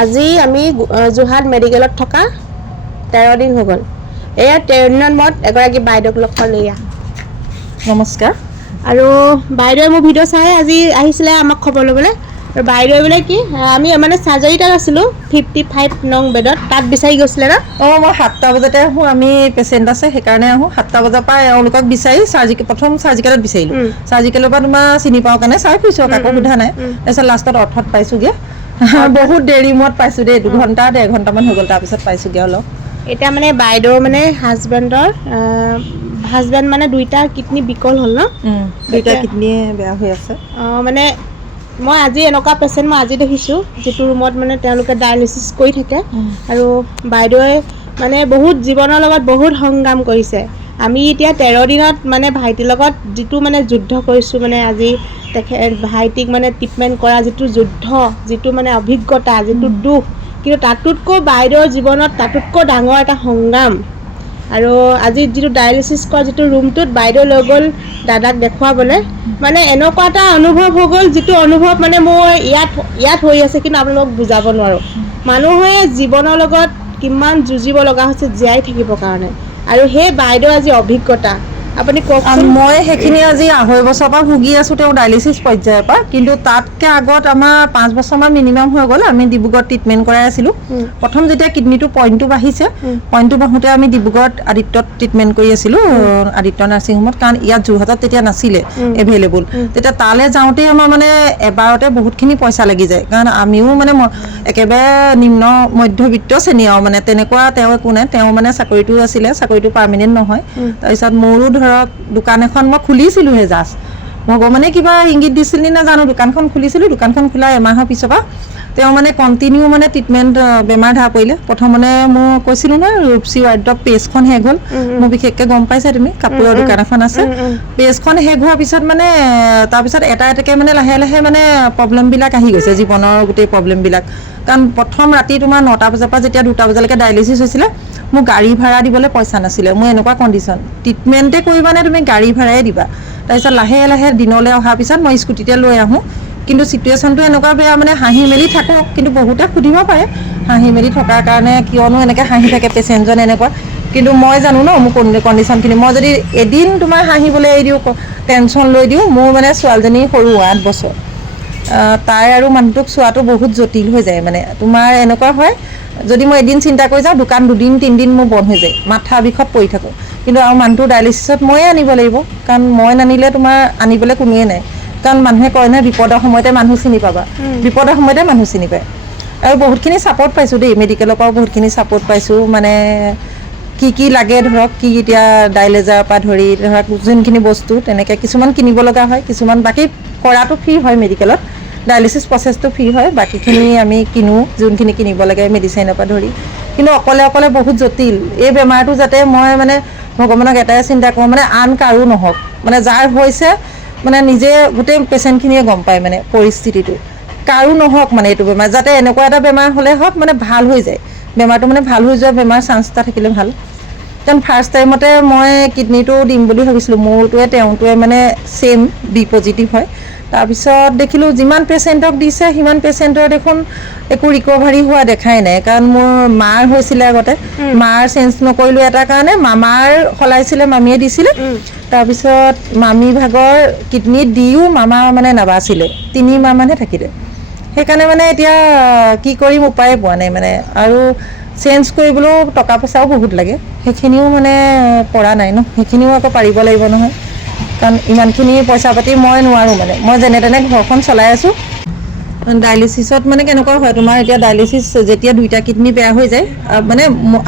আজি আমি যোৰহাট মেডিকেলত থকা 13 দিন হৈ গ'ল। এয়া 13 দিনত মই এগৰাকী বাইদেউক লগ পালোঁ। এয়া নমস্কাৰ। আৰু বাইদেৱে মোৰ ভিডিঅ' চাই আজি আহিছিলে আমাক খবৰ ল'বলৈ। আৰু বাইদেৱে বোলে কি আমি মানে চাৰ্জাৰী তাত আছিলোঁ 55 নং বেডত, তাত বিচাৰি গৈছিলে ন? মই 7টা বজাতে আহোঁ, আমি পেচেণ্ট আছে সেইকাৰণে আহোঁ। 7টা বজাৰ পৰা এওঁলোকক বিচাৰি প্ৰথম চাৰ্জিকেলত বিচাৰিলোঁ। চাৰ্জিকেলৰ পৰা তোমাৰ চিনি পাওঁ কাৰণে চাই ফুৰিছোঁ, কাকো সোধা নাই। তাৰপিছত লাষ্টত অৰ্থত পাইছোঁগৈ। বহুত দেৰি মূৰত পাইছোঁ দেই, 2 ঘণ্টা 1.5 ঘণ্টামান হৈ গ'ল, তাৰপিছত পাইছোঁগৈ অলপ। এতিয়া মানে বাইদেউৰ মানে হাজবেণ্ড মানে 2টা কিডনী বিকল হ'ল ন? 2টা কিডনীয়ে বেয়া হৈ আছে। মানে মই আজি এনেকুৱা পেচেণ্ট মই আজি দেখিছোঁ যিটো ৰুমত মানে তেওঁলোকে ডায়েলিচিছ কৰি থাকে। আৰু বাইদেৱে মানে বহুত জীৱনৰ লগত বহুত সংগ্ৰাম কৰিছে। আমি এতিয়া 13 দিনত মানে ভাইটিৰ লগত যিটো মানে যুদ্ধ কৰিছোঁ, মানে আজি ভাইটিক মানে ট্ৰিটমেণ্ট কৰা যিটো যুদ্ধ, যিটো মানে অভিজ্ঞতা, যিটো দুখ, কিন্তু তাতোতকৈ বাইদেউৰ জীৱনত তাতোতকৈ ডাঙৰ এটা সংগ্ৰাম। আৰু আজি যিটো ডায়েলিচিছ কৰা যিটো ৰুমটোত বাইদেউ লৈ গ'ল দাদাক দেখুৱাবলৈ, মানে এনেকুৱা এটা অনুভৱ হৈ গ'ল যিটো অনুভৱ মানে মোৰ ইয়াত হৈ আছে, কিন্তু আপোনালোকক বুজাব নোৱাৰোঁ। মানুহে জীৱনৰ লগত কিমান যুঁজিব লগা হৈছে জীয়াই থাকিবৰ কাৰণে, আৰু সেই বাইদেউৰ আজি অভিজ্ঞতা আপুনি কওকচোন। মই সেইখিনি আজি 2.5 বছৰৰ পৰা ভুগি আছোঁ তেওঁ ডায়েলিচিছ পৰ্যায়ৰ পৰা, কিন্তু তাতকৈ আগত আমাৰ 5 বছৰমান মিনিমাম হৈ গ'ল আমি ডিব্ৰুগড়ত ট্ৰিটমেণ্ট কৰাই আছিলোঁ। প্ৰথম যেতিয়া কিডনীটো পইণ্টটো বাঢ়িছে, পইণ্টটো বাঢ়োঁতে আমি ডিব্ৰুগড়ত আদিত্যত ট্ৰিটমেণ্ট কৰি আছিলোঁ, আদিত্য নাৰ্ছিং হোমত, কাৰণ ইয়াত যোৰহাটত তেতিয়া নাছিলে এভেইলেবল। তেতিয়া তালৈ যাওঁতেই আমাৰ মানে এবাৰতে বহুতখিনি পইচা লাগি যায়, কাৰণ আমিও মানে একেবাৰে নিম্ন মধ্যবিত্ত শ্ৰেণী আৰু মানে তেনেকুৱা তেওঁ একো নাই। তেওঁ মানে চাকৰিটো আছিলে, চাকৰিটো পাৰ্মানেণ্ট নহয়। তাৰপিছত মোৰো ধৰক দোকান এখন মই খুলিছিলোঁহে জাষ্ট, ভগৱানে কিবা ইংগিত দিছিল নি নাজানো, দোকানখন খুলিছিলোঁ। দোকানখন খোলা এমাহৰ পিছৰ পৰা তেওঁ মানে কণ্টিনিউ মানে ট্ৰিটমেণ্ট বেমাৰ ধৰা পৰিলে। প্ৰথম মানে মই কৈছিলোঁ নহয় ৰূপচী ৱাৰ্ডৰ পেজখন শেষ হ'ল, মোৰ বিশেষকৈ গম পাইছা তুমি, কাপোৰৰ দোকান এখন আছে, পেজখন শেষ হোৱাৰ পিছত মানে তাৰপিছত এটা এটাকৈ মানে লাহে লাহে মানে প্ৰব্লেমবিলাক আহি গৈছে, জীৱনৰ গোটেই প্ৰব্লেমবিলাক। কাৰণ প্ৰথম ৰাতি তোমাৰ 9টা বজাৰ পৰা যেতিয়া 2টা বজালৈকে ডায়েলিচিছ হৈছিলে, মোৰ গাড়ী ভাড়া দিবলৈ পইচা নাছিলে। মোৰ এনেকুৱা কণ্ডিশ্যন, ট্ৰিটমেণ্টে কৰিবা নে তুমি গাড়ী ভাড়াই দিবা। তাৰপিছত লাহে লাহে দিনলৈ অহাৰ পিছত মই স্কুটিতে লৈ আহোঁ, কিন্তু চিটুৱেশ্যনটো এনেকুৱা বেয়া, মানে হাঁহি মেলি থাকোঁ, কিন্তু বহুতে সুধিব পাৰে হাঁহি মেলি থকাৰ কাৰণে কিয়নো এনেকৈ হাঁহি থাকে পেচেণ্টজন এনেকুৱা, কিন্তু মই জানো ন মোৰ কণ্ডিশ্যনখিনি। মই যদি এদিন তোমাৰ হাঁহিবলৈ এৰি দিওঁ, টেনশ্যন লৈ দিওঁ, মোৰ মানে ছোৱালীজনী সৰু 8 বছৰ, তাই আৰু মানুহটোক চোৱাটো বহুত জটিল হৈ যায়। মানে তোমাৰ এনেকুৱা হয়, যদি মই এদিন চিন্তা কৰি যাওঁ, দোকান 2দিন 3 দিন মোৰ বন্ধ হৈ যায়, মাথা বিষত পৰি থাকোঁ। কিন্তু আৰু মানুহটো ডায়েলিচিছত ময়ে আনিব লাগিব, কাৰণ মই নানিলে তোমাৰ আনিবলৈ কোনোৱে নাই। কাৰণ মানুহে কয় নহয় বিপদৰ সময়তে মানুহ চিনি পাবা, বিপদৰ সময়তে মানুহ চিনি পায়। আৰু বহুতখিনি ছাপোৰ্ট পাইছোঁ দেই, মেডিকেলৰ পৰাও বহুতখিনি ছাপোৰ্ট পাইছোঁ। মানে কি লাগে ধৰক, কি এতিয়া ডায়েলাইজাৰৰ পৰা ধৰি ধৰক যোনখিনি বস্তু তেনেকৈ কিছুমান কিনিব লগা হয়, কিছুমান বাকী কৰাটো ফ্ৰী হয় মেডিকেলত, ডায়েলিচিছ প্ৰচেছটো ফ্ৰী হয়, বাকীখিনি আমি কিনো যোনখিনি কিনিব লাগে মেডিচিনৰ পৰা ধৰি। কিন্তু অকলে বহুত জটিল এই বেমাৰটো, যাতে মই মানে ভগৱানক এটাই চিন্তা কৰোঁ, মানে আন কাৰো নহওক, মানে যাৰ হৈছে মানে নিজে গোটেই পেচেণ্টখিনিয়ে গম পায় মানে পৰিস্থিতিটো, কাৰো নহওক মানে এইটো বেমাৰ, যাতে এনেকুৱা এটা বেমাৰ হ'লে হওক মানে ভাল হৈ যায় বেমাৰটো, মানে ভাল হৈ যোৱা বেমাৰ চান্স এটা থাকিলে ভাল। কাৰণ ফাৰ্ষ্ট টাইমতে মই কিডনীটো দিম বুলি ভাবিছিলোঁ, মোৰটোৱে তেওঁটোৱে মানে ছেইম বি পজিটিভ হয়। তাৰপিছত দেখিলোঁ যিমান পেচেণ্টক দিছে সিমান পেচেণ্টৰ দেখোন একো ৰিকভাৰী হোৱা দেখাই নাই। কাৰণ মোৰ মাৰ হৈছিলে আগতে, মাৰ চেঞ্জ নকৰিলোঁ এটা কাৰণে, মামাৰ সলাইছিলে, মামীয়ে দিছিলে। তাৰপিছত মামী ভাগৰ কিডনীত দিও মামা মানে নাবাছিলে, 3 মাহমানহে থাকিলে। সেইকাৰণে মানে এতিয়া কি কৰিম উপায়ে পোৱা নাই মানে, আৰু চেঞ্জ কৰিবলৈও টকা পইচাও বহুত লাগে, সেইখিনিও মানে পৰা নাই ন, সেইখিনিও আকৌ পাৰিব লাগিব নহয়। কাৰণ ইমানখিনি পইচা পাতি মই নোৱাৰোঁ, মানে মই যেনে তেনে ঘৰখন চলাই আছোঁ। ডায়েলিচিছত মানে কেনেকুৱা হয় তোমাৰ, এতিয়া ডায়েলিচিছ যেতিয়া 2টা কিডনী বেয়া হৈ যায়, মানে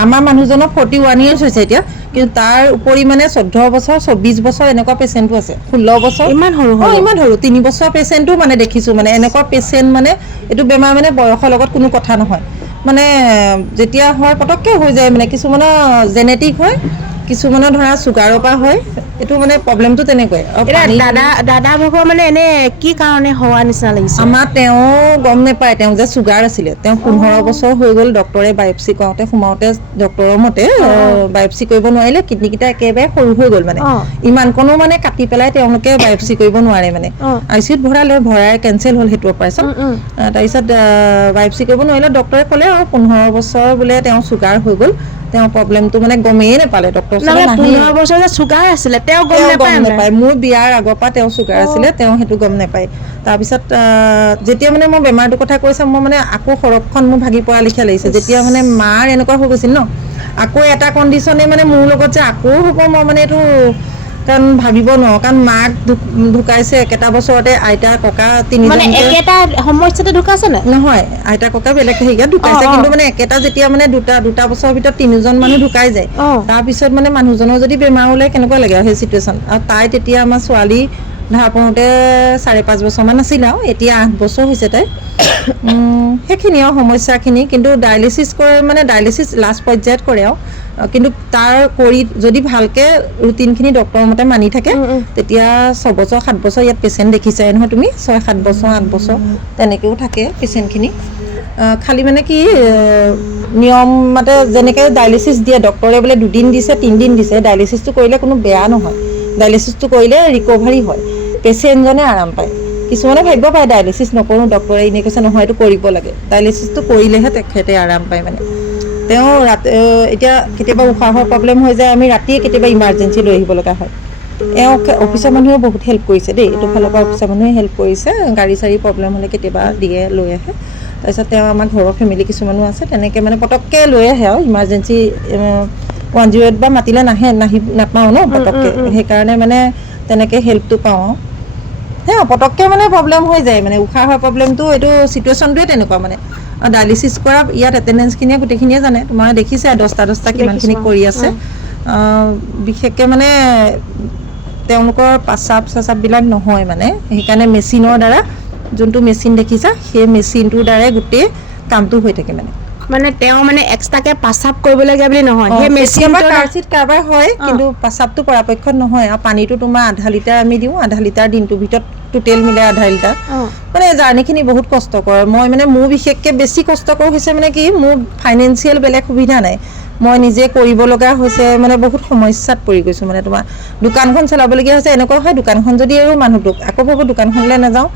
আমাৰ মানুহজনৰ 41 years হৈছে এতিয়া, কিন্তু তাৰ উপৰি মানে 14 বছৰ 24 বছৰ এনেকুৱা পেচেণ্টো আছে, 16 বছৰ, ইমান সৰু ইমান সৰু 3 বছৰ পেচেণ্টো মানে দেখিছোঁ। মানে এনেকুৱা পেচেণ্ট, মানে এইটো বেমাৰ মানে বয়সৰ লগত কোনো কথা নহয়, মানে যেতিয়া হয় পটককৈ হৈ যায়, মানে কিছুমানৰ জেনেটিক হয়, কিছুমানৰ ধৰা চুগাৰৰ পৰা হয়, এইটো মানে প্ৰব্লেমটো তেনেকুৱাই। আৰু এতিয়া দাদা ভাগৰ মানে এনে কি কাৰণে হোৱা নিচিনা লাগিছে? আমাৰ তেওঁ গম নাপায় তেওঁ যে চুগাৰ আছিলে। তেওঁ 15 বছৰ হৈ গ'ল ডক্তৰে বায়পচি কৰোঁতে সোমাওঁতে ডক্তৰৰ মতে বায়পচি কৰিব নোৱাৰিলে, কিডনীকেইটা একেবাৰে সৰু হৈ গ'ল মানে। ইমানকণো মানে কাটি পেলাই তেওঁলোকে বায়পচি কৰিব নোৱাৰে মানে। ICUত ভৰাই কেঞ্চেল হ'ল সেইটো অপাৰেশ্যন। তাৰপিছত বায়পচি কৰিব নোৱাৰিলে, ডক্তৰে ক'লে আৰু 15 বছৰ বোলে তেওঁ চুগাৰ হৈ গ'ল। তেওঁ প্ৰব্লেমটো মানে গমেই নাপালে, ডক্তৰ ওচৰলৈ নাহিলে। 15 বছৰ যে চুগাৰ আছিলে তেওঁ গম নাপায়। মোৰ বিয়াৰ আগৰ পৰা তেওঁ চুগাৰ আছিলে, তেওঁ সেইটো গম নাপায়। তাৰপিছত যেতিয়া মানে মই বেমাৰটোৰ কথা কৈছা, মই মানে আকৌ সৰহখন মোৰ ভাগি পৰা লিখা লাগিছে। যেতিয়া মানে মাৰ এনেকুৱা হৈ গৈছিল ন, আকৌ এটা কণ্ডিশ্যনে মানে মোৰ লগত যে আকৌ হ'ব, মই মানে এইটো কাৰণ ভাবিব নোৱাৰোঁ। কাৰণ মাক ঢুকাইছে একেটা বছৰতে, আইতা ককা মানে একেটা সমস্যাতে ঢুকাইছে নে? নহয়, আইতা ককা বেলেগ হেৰিয়াত ঢুকাইছে, কিন্তু মানে একেটা যেতিয়া মানে দুটা বছৰৰ ভিতৰত 3জন মানুহ ঢুকাই যায়, তাৰপিছত মানে মানুহজনৰ যদি বেমাৰ ওলাই কেনেকুৱা লাগে আৰু সেই চিটুৱেশ্যন। আৰু তাই তেতিয়া আমাৰ ছোৱালী ধৰা পৰোঁতে 4-5 বছৰমান আছিল আৰু এতিয়া 8 বছৰ হৈছে তাই। সেইখিনি আৰু সমস্যাখিনি। কিন্তু ডায়েলিচিছ কৰে মানে ডায়েলিচিছ লাষ্ট পৰ্যায়ত কৰে আৰু, কিন্তু তাৰ কৰি যদি ভালকৈ ৰুটিনখিনি ডক্তৰৰ মতে মানি থাকে, তেতিয়া 6 বছৰ 7 বছৰ ইয়াত পেচেণ্ট দেখিছাই নহয় তুমি, 6-7 বছৰ 8 বছৰ তেনেকৈও থাকে পেচেণ্টখিনি। খালি মানে কি নিয়ম মতে যেনেকৈ ডায়েলিচিছ দিয়ে, ডক্তৰে বোলে 2 দিন দিছে 3 দিন দিছে, ডায়েলিচিছটো কৰিলে কোনো বেয়া নহয়। ডায়েলিচিছটো কৰিলে ৰিকভাৰী হয়, পেচেণ্টজনে আৰাম পায়। কিছুমানে ভাবিব পাৰে ডায়েলিচিছ নকৰোঁ, ডক্তৰে এনেই কৈছে নহয় এইটো কৰিব লাগে। ডায়েলিচিছটো কৰিলেহে তেখেতে আৰাম পায় মানে। তেওঁ এতিয়া কেতিয়াবা উশাহৰ প্ৰব্লেম হৈ যায়, আমি ৰাতিয়ে কেতিয়াবা ইমাৰ্জেঞ্চি লৈ আহিব লগা হয়। এওঁক অফিচৰ মানুহেও বহুত হেল্প কৰিছে দেই, এইটো ফালৰ পৰা অফিচৰ মানুহে হেল্প কৰিছে। গাড়ী চাড়ী প্ৰব্লেম হ'লে কেতিয়াবা দিয়ে, লৈ আহে। তাৰপিছত তেওঁ আমাৰ ঘৰৰ ফেমিলি কিছুমানো আছে, তেনেকৈ মানে পটককৈ লৈ আহে আৰু ইমাৰ্জেঞ্চি 108 বা মাতিলে নাপাওঁ ন পটককৈ, সেইকাৰণে মানে তেনেকৈ হেল্পটো পাওঁ। সেয়া পটককৈ মানে প্ৰব্লেম হৈ যায়, মানে উশাহৰ প্ৰব্লেমটো এইটো চিটুৱেশ্যনটোৱে তেনেকুৱা মানে। আৰু ডায়েলিচিছ কৰা ইয়াত এটেণ্ডেঞ্চখিনিয়ে গোটেইখিনিয়ে জানে, তোমাৰ দেখিছে 10টা কিমানখিনি কৰি আছে। বিশেষকৈ মানে তেওঁলোকৰ চাচাপবিলাক নহয় মানে, সেইকাৰণে মেচিনৰ দ্বাৰা, যোনটো মেচিন দেখিছা সেই মেচিনটোৰ দ্বাৰাই গোটেই কামটো হৈ থাকে মানে তেওঁ মানে এক্সট্ৰাকে পাচাপ কৰিবলগীয়া বুলি নহয়, সেই মেচিনটো কাৰোবাৰ হয়, কিন্তু পাচাপটো পৰাপক্ষত নহয়। আৰু পানীটো তোমাৰ 1/2 লিটাৰ আমি দিওঁ, 1/2 লিটাৰ দিনটোৰ ভিতৰত টোটেল মিলাই 1/2 লিটাৰ। মানে জাৰ্ণিখিনি বহুত কষ্টকৰ। মই মানে মোৰ বিশেষকৈ বেছি কষ্টকৰ হৈছে মানে কি, মোৰ ফাইনেন্সিয়েল বেলেগ সুবিধা নাই, মই নিজে কৰিব লগা হৈছে, মানে বহুত সমস্যাত পৰি গৈছোঁ। মানে তোমাৰ দোকানখন চলাবলগীয়া হৈছে, এনেকুৱা হয় দোকানখন যদি আৰু মানুহটোক আকৌ ভাবোঁ দোকানখনলৈ নাযাওঁ,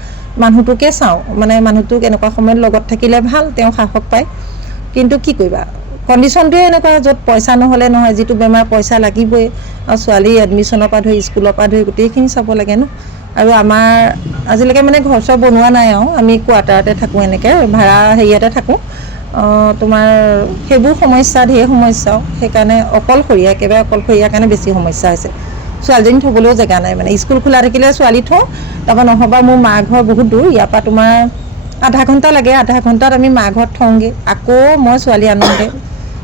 মানুহটোকে চাওঁ, মানে মানুহটোক এনেকুৱা সময়ত লগত থাকিলে ভাল, তেওঁ সাহস পায়। কিন্তু কি কৰিবা, কণ্ডিশ্যনটোৱে এনেকুৱা, য'ত পইচা নহ'লে নহয়, যিটো বেমাৰ পইচা লাগিবই। আৰু ছোৱালী এডমিশ্যনৰ পৰা ধৰি স্কুলৰ পৰা ধৰি গোটেইখিনি চাব লাগে ন। আৰু আমাৰ আজিলৈকে মানে ঘৰ চৰ বনোৱা নাই আৰু, আমি কোৱাৰ্টাৰতে থাকোঁ, এনেকৈ ভাড়া হেৰিয়াতে থাকোঁ। তোমাৰ সেইবোৰ সমস্যা, ঢেৰ সমস্যাও, সেইকাৰণে অকলশৰীয়া, একেবাৰে অকলশৰীয়াৰ কাৰণে বেছি সমস্যা হৈছে। ছোৱালীজনী থ'বলৈও জেগা নাই মানে, স্কুল খোলা থাকিলে ছোৱালী থওঁ, তাৰপৰা নহ'বা মোৰ মা ঘৰ বহুত দূৰ, ইয়াৰ পৰা তোমাৰ আধা ঘণ্টা লাগে, আধা ঘণ্টাত আমি মা ঘৰত থওঁগৈ, আকৌ মই ছোৱালী আনোগৈ,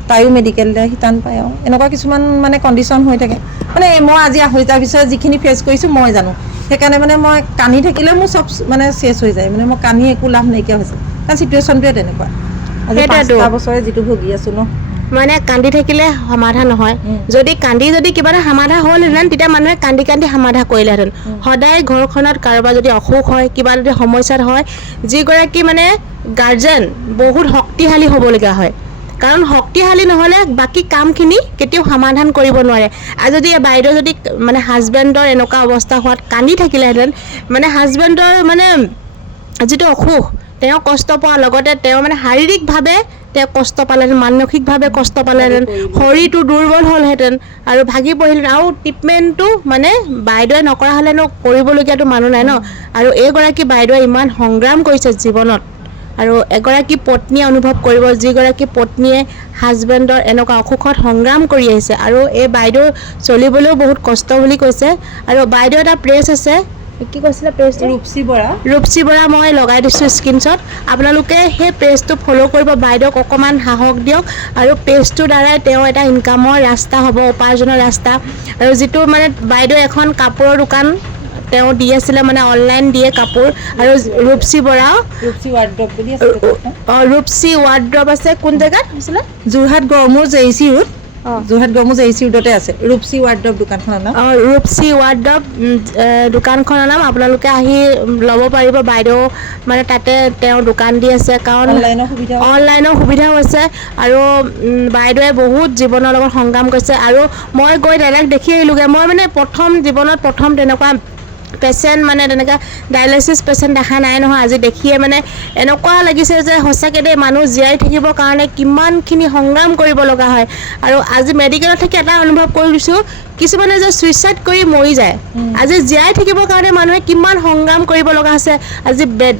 তাইও মেডিকেলতে টান পায় আৰু এনেকুৱা কিছুমান মানে কণ্ডিশ্যন হৈ থাকে। মানে মই আজি 2.5টাৰ পিছত যিখিনি ফেচ কৰিছোঁ মই জানো, সেইকাৰণে মানে মই কান্দি থাকিলেও মোৰ চব মানে চেছ হৈ যায়, মানে মই কান্দি একো লাভ নাইকিয়া হৈছে, কাৰণ চিটুৱেশ্যনটোৱে তেনেকুৱা। আজি 5টা বছৰে যিটো ভুগি আছোঁ ন, মানে কান্দি থাকিলে সমাধান নহয়। যদি কিবা এটা সমাধান হ'লহেঁতেন, তেতিয়া মানুহে কান্দি সমাধান কৰিলেহেঁতেন। সদায় ঘৰখনত কাৰোবাৰ যদি অসুখ হয়, কিবা যদি সমস্যাত হয়, যিগৰাকী মানে গাৰ্জেন বহুত শক্তিশালী হ'বলগীয়া হয়, কাৰণ শক্তিশালী নহ'লে বাকী কামখিনি কেতিয়াও সমাধান কৰিব নোৱাৰে। আৰু যদি বাইদেউ যদি মানে হাজবেণ্ডৰ এনেকুৱা অৱস্থা হোৱাত কান্দি থাকিলেহেঁতেন, মানে হাজবেণ্ডৰ মানে যিটো অসুখ, তেওঁ কষ্ট পোৱাৰ লগতে তেওঁ মানে শাৰীৰিকভাৱে তেওঁ কষ্ট পালেহেঁতেন, মানসিকভাৱে কষ্ট পালেহেঁতেন, শৰীৰটো দুৰ্বল হ'লহেঁতেন আৰু ভাগি পৰিলহেঁতেন। আৰু ট্ৰিটমেণ্টটো মানে বাইদেৱে নকৰা হ'লেনো কৰিবলগীয়াটো মানুহ নাই ন। আৰু এইগৰাকী বাইদেৱে ইমান সংগ্ৰাম কৰিছে জীৱনত, আৰু এগৰাকী পত্নীয়ে অনুভৱ কৰিব, যিগৰাকী পত্নীয়ে হাজবেণ্ডৰ এনেকুৱা অসুখত সংগ্ৰাম কৰি আহিছে। আৰু এই বাইদেউ চলিবলৈও বহুত কষ্ট বুলি কৈছে। আৰু বাইদেউ এটা প্ৰেছ আছে, কি কৈছিলে প্ৰেছটো? ৰূপসী বৰা মই লগাই দিছোঁ স্ক্ৰীনশ্বট, আপোনালোকে সেই পেজটো ফ'ল' কৰিব, বাইদেউক অকণমান সাহস দিয়ক। আৰু পেজটোৰ দ্বাৰাই তেওঁ এটা ইনকামৰ ৰাস্তা হ'ব, উপাৰ্জনৰ ৰাস্তা। আৰু যিটো মানে বাইদেউ এখন কাপোৰৰ দোকান তেওঁ দি আছিলে, মানে অনলাইন দিয়ে কাপোৰ। আৰু ৰূপসী ৱাৰ্ড্ৰপ বুলি আছে, ৰূপসী ৱাৰ্ড্ৰপ আছে, কোন জেগাত হৈছিলে? Jorhat Garmur JC road. Jorhat Garmur AC ৰোডতে আছে ৰূপসী ৱাৰ্ডৱ দোকানখনৰ নাম ৰূপসী ৱাৰ্ডৱ দোকানখনৰ নাম আপোনালোকে আহি ল'ব পাৰিব বাইদেউ মানে তাতে তেওঁ দোকান দি আছে কাৰণ অনলাইনৰ সুবিধাও আছে আৰু বাইদেৱে বহুত জীৱনৰ লগত সংগ্ৰাম কৰিছে আৰু মই গৈ ডাইৰেক্ট দেখি আহিলোঁগৈ মই মানে জীৱনত প্ৰথম তেনেকুৱা পেচেণ্ট মানে তেনেকৈ ডায়েলাইচিছ পেচেণ্ট দেখা নাই নহয় আজি দেখিয়ে মানে এনেকুৱা লাগিছে যে সঁচাকৈ দেই মানুহ জীয়াই থাকিবৰ কাৰণে কিমানখিনি সংগ্ৰাম কৰিব লগা হয় আৰু আজি মেডিকেলত থাকি এটা অনুভৱ কৰিছোঁ কিছুমানে যে ছুইচাইড কৰি মৰি যায় আজি জীয়াই থাকিবৰ কাৰণে মানুহে কিমান সংগ্ৰাম কৰিব লগা আছে আজি বেড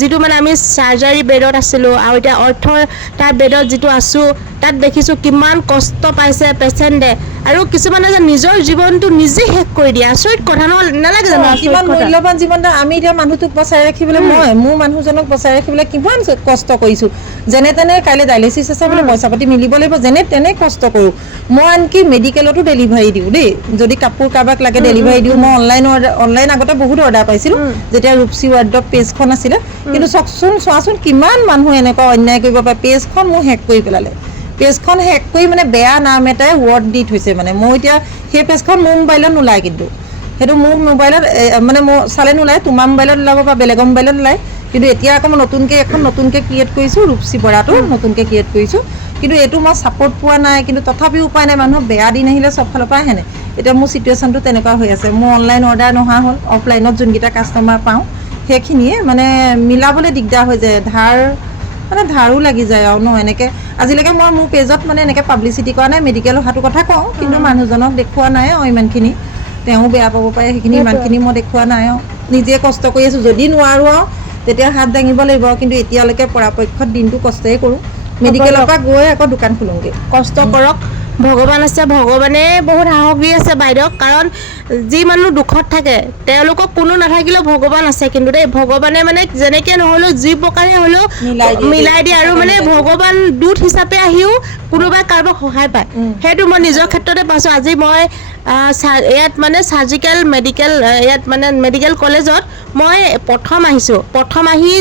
যিটো মানে আমি চাৰ্জাৰী বেডত আছিলোঁ আৰু এতিয়া অৰ্থৰ তাৰ বেডত যিটো আছোঁ তাত দেখিছোঁ কিমান কষ্ট পাইছে পেচেণ্টে আৰু কিছুমানে যে নিজৰ জীৱনটো নিজে শেষ কৰি দিয়ে আচৰিত কথা নালাগে জানো কিমান মূল্যৱান জীৱন আমি এতিয়া মানুহটোক বচাই ৰাখিবলৈ মোৰ মানুহজনক বচাই ৰাখিবলৈ কিমান কষ্ট কৰিছোঁ যেনে তেনে কাইলৈ ডায়েলাইচিছ আছে বোলে পইচা পাতি মিলিব লাগিব যেনে তেনে কষ্ট কৰোঁ মই আনকি মেডিকেলতো ডেলিভাৰী দিওঁ দেই যদি কাপোৰ কাৰোবাক লাগে ডেলিভাৰী দিওঁ মই অনলাইন আগতে বহুত অৰ্ডাৰ পাইছিলোঁ যেতিয়া ৰূপসী ৱাৰ্ডৱ পেজখন আছিলে কিন্তু চোৱাচোন কিমান মানুহ এনেকুৱা অন্যায় কৰিব পাৰে পেজখন মোৰ হেক কৰি পেলালে পেজখন হেক কৰি মানে বেয়া নাম এটাই ৱৰ্ড দি থৈছে মানে মই এতিয়া সেই পেজখন মোৰ মোবাইলত নোলায় কিন্তু সেইটো মোৰ মোবাইলত মানে মই চালে নোলায় তোমাৰ মোবাইলত ওলাব বা বেলেগৰ মোবাইলত ওলায় কিন্তু এতিয়া আকৌ মই নতুনকৈ ক্ৰিয়েট কৰিছোঁ ৰূপসী বৰাটো নতুনকৈ ক্ৰিয়েট কৰিছোঁ কিন্তু এইটো মই ছাপোৰ্ট পোৱা নাই কিন্তু তথাপিও উপায় নাই মানুহৰ বেয়া দিন আহিলে চব ফালৰ পৰা আহেনে এতিয়া মোৰ চিটুৱেশ্যনটো তেনেকুৱা হৈ আছে মোৰ অনলাইন অৰ্ডাৰ নহা হ'ল অফলাইনত যোনকেইটা কাষ্টমাৰ পাওঁ সেইখিনিয়ে মানে মিলাবলৈ দিগদাৰ হৈ যায় ধাৰো লাগি যায় আৰু এনেকৈ আজিলৈকে মই মোৰ পেজত মানে এনেকৈ পাব্লিচিটি কৰা নাই মেডিকেল অহাটো কথা কওঁ কিন্তু মানুহজনক দেখুওৱা নাই ইমানখিনি তেওঁ বেয়া পাব পাৰে সেইখিনি ইমানখিনি মই দেখুওৱা নাই নিজে কষ্ট কৰি আছোঁ যদি নোৱাৰোঁ আৰু তেতিয়া হাত দাঙিব লাগিব কিন্তু এতিয়ালৈকে পৰাপক্ষত দিনটো কষ্টই কৰোঁ মেডিকেলৰ পৰা গৈ আকৌ দোকান খোলোঁগৈ কষ্ট কৰক ভগৱান আছে ভগৱানে বহুত সাহস দি আছে বাইদেউক কাৰণ যি মানুহ দুখত থাকে তেওঁলোকক কোনো নাথাকিলেও ভগৱান আছে কিন্তু দেই ভগৱানে মানে যেনেকৈ নহ'লেও যি প্ৰকাৰে হ'লেও মিলাই দিয়ে আৰু মানে ভগৱান দূত হিচাপে আহিও কোনোবাই কাৰোবাক সহায় পায় সেইটো মই নিজৰ ক্ষেত্ৰতে পাইছোঁ আজি মই ইয়াত মানে চাৰ্জিকেল ইয়াত মানে মেডিকেল কলেজত মই প্ৰথম আহি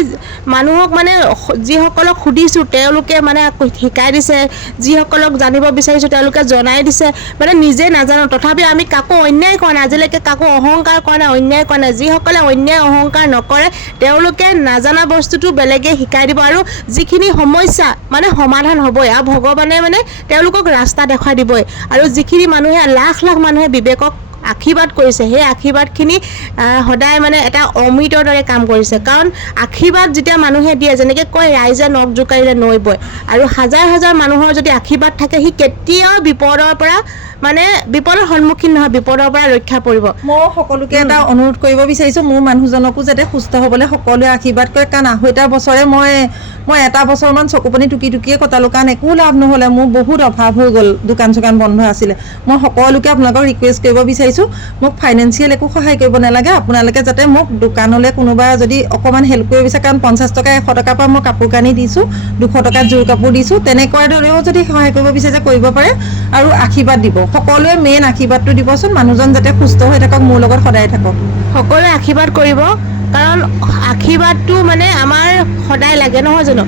মানুহক মানে যিসকলক সুধিছোঁ তেওঁলোকে মানে শিকাই দিছে যিসকলক জানিব বিচাৰিছোঁ তেওঁলোকে জনাই দিছে মানে নিজে নাজানো তথাপি আমি কাকো অন্যায় কৰা নাই আজিলৈকে কাকো অহংকাৰ কৰা নাই অন্যায় কৰা নাই যিসকলে অন্যায় অহংকাৰ নকৰে তেওঁলোকে নাজানা বস্তুটো বেলেগে শিকাই দিব আৰু যিখিনি সমস্যা মানে সমাধান হ'বই আৰু ভগৱানে মানে তেওঁলোকক ৰাস্তা দেখুৱাই দিবই আৰু যিখিনি মানুহে লাখ মানুহে বিবেকক আশীৰ্বাদ কৰিছে সেই আশীৰ্বাদখিনি সদায় মানে এটা অমৃতৰ দৰে কাম কৰিছে কাৰণ আশীৰ্বাদ যেতিয়া মানুহে দিয়ে যেনেকৈ কয় ৰাইজে নখ জোকাৰিলে নৈ বয় আৰু হাজাৰ মানুহৰ যদি আশীৰ্বাদ থাকে সি কেতিয়াও বিপদৰ সন্মুখীন নহয় বিপদৰ পৰা ৰক্ষা পৰিব মই সকলোকে এটা অনুৰোধ কৰিব বিচাৰিছোঁ মোৰ মানুহজনকো যাতে সুস্থ হ'বলৈ সকলোৱে আশীৰ্বাদ কৰে কাৰণ আঢ়ৈটা বছৰে মই এটা বছৰমান চকুপানী টুকিয়ে কটালোঁ কাৰণ একো লাভ নহ'লে মোৰ বহুত অভাৱ হৈ গ'ল দোকান চোকান বন্ধ আছিলে মই সকলোকে আপোনালোকক ৰিকুৱেষ্ট কৰিব বিচাৰিছোঁ মোক ফাইনেন্সিয়েল একো সহায় কৰিব নালাগে আপোনালোকে যাতে মোক দোকানলৈ কোনোবা যদি অকণমান হেল্প কৰিব বিচাৰে কাৰণ 50 টকা 100 টকাৰ পৰা মই কাপোৰ কানি দিছোঁ 200 টকাত জোৰ কাপোৰ দিছোঁ তেনেকুৱা দৰেও যদি সহায় কৰিব বিচাৰে কৰিব পাৰে আৰু আশীৰ্বাদ দিব সকলোৱে মেইন আশীৰ্বাদটো দিবচোন মানুহজন যাতে সুস্থ হৈ থাকক মোৰ লগত সদায় থাকক সকলোৱে আশীৰ্বাদ কৰিব কাৰণ আশীৰ্বাদটো মানে আমাৰ সদায় লাগে নহয় জানো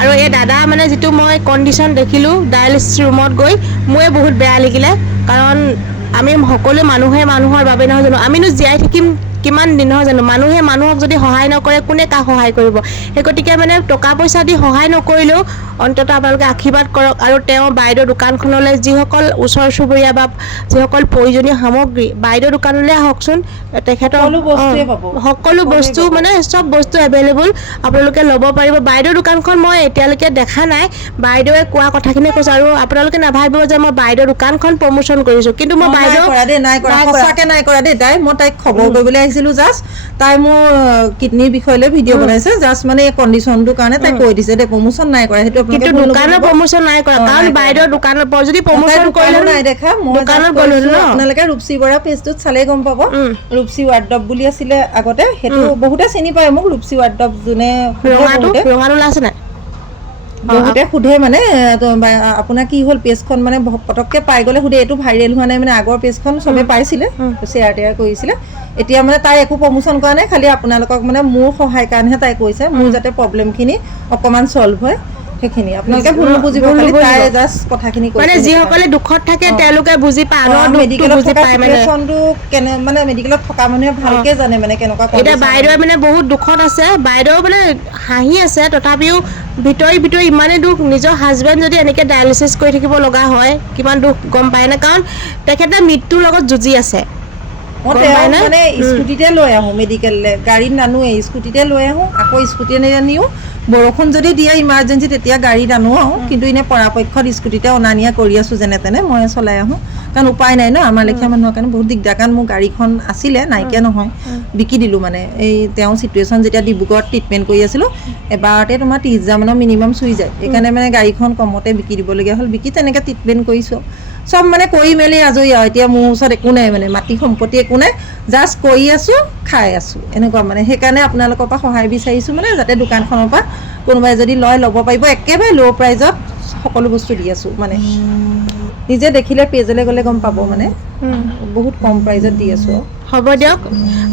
আৰু এই দাদা মানে যিটো মই কণ্ডিশ্যন দেখিলোঁ ডায়েলিচিছ ৰুমত গৈ মোৰে বহুত বেয়া লাগিলে কাৰণ আমি সকলো মানুহে মানুহৰ বাবে নহয় জানো আমিনো জীয়াই থাকিম কিমান দিন নহয় জানো মানুহে মানুহক যদি সহায় নকৰে কোনে কাক সহায় কৰিব সেই গতিকে মানে টকা পইচা দি সহায় নকৰিলেও অন্ততঃ আপোনালোকে আশীৰ্বাদ কৰক আৰু তেওঁ বাইদেউ দোকানখনলৈ যিসকল ওচৰ চুবুৰীয়া বা যিসকল প্ৰয়োজনীয় সামগ্ৰী বাইদেউ দোকানলৈ আহকচোন তেখেতৰ সকলো বস্তু মানে চব বস্তু এভেইলেবল আপোনালোকে ল'ব পাৰিব বাইদেউ দোকানখন মই এতিয়ালৈকে দেখা নাই বাইদেৱে কোৱা কথাখিনি কৈছোঁ আৰু আপোনালোকে নাভাবিব যে মই বাইদেউ দোকানখন প্ৰমোশ্যন কৰিছোঁ কিন্তু মই বাইদেউ সঁচাকৈ নাই কৰা দেই মই তাইক খবৰ কৰিবলৈ আহিছিলোঁ জাষ্ট তাই মোৰ কিডনীৰ বিষয় লৈ ভিডিঅ' বনাইছে জাষ্ট মানে এই কণ্ডিশ্যনটোৰ কাৰণে তাই কৈ দিছে দেই প্ৰমোশ্যন নাই কৰা সেইটো কিন্তু দোকানৰ প্ৰমোশ্যন নাই কৰা কাৰণ বাইদেউ দোকানৰ পৰা যদি প্ৰমোশ্যন কৰিলে নাই দেখা দোকানত গ'লো ন আপোনালোকে ৰূপসী বৰা পেজটোত চালেই গম পাব ৰূপসী ৱাৰ্ডৱ বুলি আছিলে আগতে সেইটো বহুতে চিনি পায় মোক ৰূপসী ৱাৰ্ডৱ যোনে ৰঙাটো আছে নাই বহুতে সোধে মানে আপোনাৰ কি হ'ল পেজখন মানে পটককৈ পাই গ'লে সোধে এইটো ভাইৰেল হোৱা নাই মানে আগৰ পেজখন চবে পাইছিলে শ্বেয়াৰ টেয়াৰ কৰিছিলে এতিয়া মানে তাই একো প্ৰমোশ্যন কৰা নাই খালি আপোনালোকক মানে মোৰ সহায় কাৰণেহে তাই কৈছে মোৰ যাতে প্ৰব্লেমখিনি অকণমান চল্ভ হয় সেইখিনি আপোনালোকে ভুল নুবুজিব, ভুল খালি নুবুজিব। তাই জাষ্ট কথাখিনি কৈছে মানে যিসকলে দুখত থাকে তেওঁলোকে বুজি পায়, আনৰ দুখটো মেডিকেলত বুজি থকা পায় মানে। চিটুৱেশ্যনটো কেনে, মানে মেডিকেলত থকা মানুহে ভালকে জানে মানে কেনেকুৱা এতিয়া condition। বাইদেৱে মানে বহুত দুখত আছে, বাইদেউ মানে হাঁহি আছে, তথাপিও ভিতৰি ইমানেই দুখ, নিজৰ হাজবেণ্ড যদি এনেকৈ ডায়েলিচিছ কৰি থাকিব লগা হয় কিমান দুখ গম পায় নে? কাৰণ তেখেতে মৃত্যুৰ লগত যুঁজি আছে। মই গম তেওঁক পায়নে? মানে স্কুটিতে লৈ আহোঁ মেডিকেললৈ, গাড়ীত নানোৱেই, স্কুটিতে লৈ আহোঁ, আকৌ স্কুটিতে নিও। বৰষুণ যদি দিয়ে ইমাৰ্জেঞ্চি তেতিয়া গাড়ীত আনো আহোঁ, কিন্তু এনেই পৰাপক্ষত স্কুটিতে অনা নিয়া কৰি আছোঁ, যেনে তেনে মই চলাই আহোঁ। কাৰণ উপায় নাই ন, আমাৰ লেখীয়া মানুহৰ কাৰণে বহুত দিগদাৰ। কাৰণ মোৰ গাড়ীখন আছিলে, নাইকিয়া নহয়, বিকি দিলোঁ মানে। এই তেওঁ চিটুৱেশ্যন যেতিয়া ডিব্ৰুগড়ত ট্ৰিটমেণ্ট কৰি আছিলোঁ, এবাৰতে তোমাৰ 30,000 মানৰ মিনিমাম চুই যায়। সেইকাৰণে মানে গাড়ীখন কমতে বিকি দিবলগীয়া হ'ল। বিকি তেনেকৈ ট্ৰিটমেণ্ট কৰিছোঁ, চব মানে কৰি মেলি আজৰি আৰু। এতিয়া মোৰ ওচৰত একো নাই মানে, মাটি সম্পত্তি একো নাই, জাষ্ট কৰি আছোঁ, খাই আছোঁ, এনেকুৱা মানে। সেইকাৰণে আপোনালোকৰ পৰা সহায় বিচাৰিছোঁ মানে, যাতে দোকানখনৰ পৰা কোনোবাই যদি ল'ব পাৰিব। একেবাৰে ল' প্ৰাইজত সকলো বস্তু দি আছোঁ মানে, নিজে দেখিলে পেজলৈ গ'লে গম পাব মানে, বহুত কম প্ৰাইজত দি আছোঁ। হ'ব দিয়ক,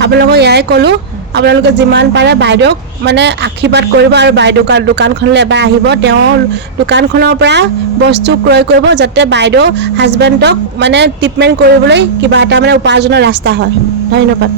আপোনালোকক এয়াই ক'লোঁ, আপোনালোকে যিমান পাৰে বাইদেউক মানে আশীৰ্বাদ কৰিব, আৰু দোকানখনলৈ এবাৰ আহিব। তেওঁৰ দোকানখনৰ পৰা বস্তু ক্ৰয় কৰিব, যাতে বাইদেউ হাজবেণ্ডক মানে ট্ৰিটমেণ্ট কৰিবলৈ কিবা এটা মানে উপাৰ্জনৰ ৰাস্তা হয়। ধন্যবাদ।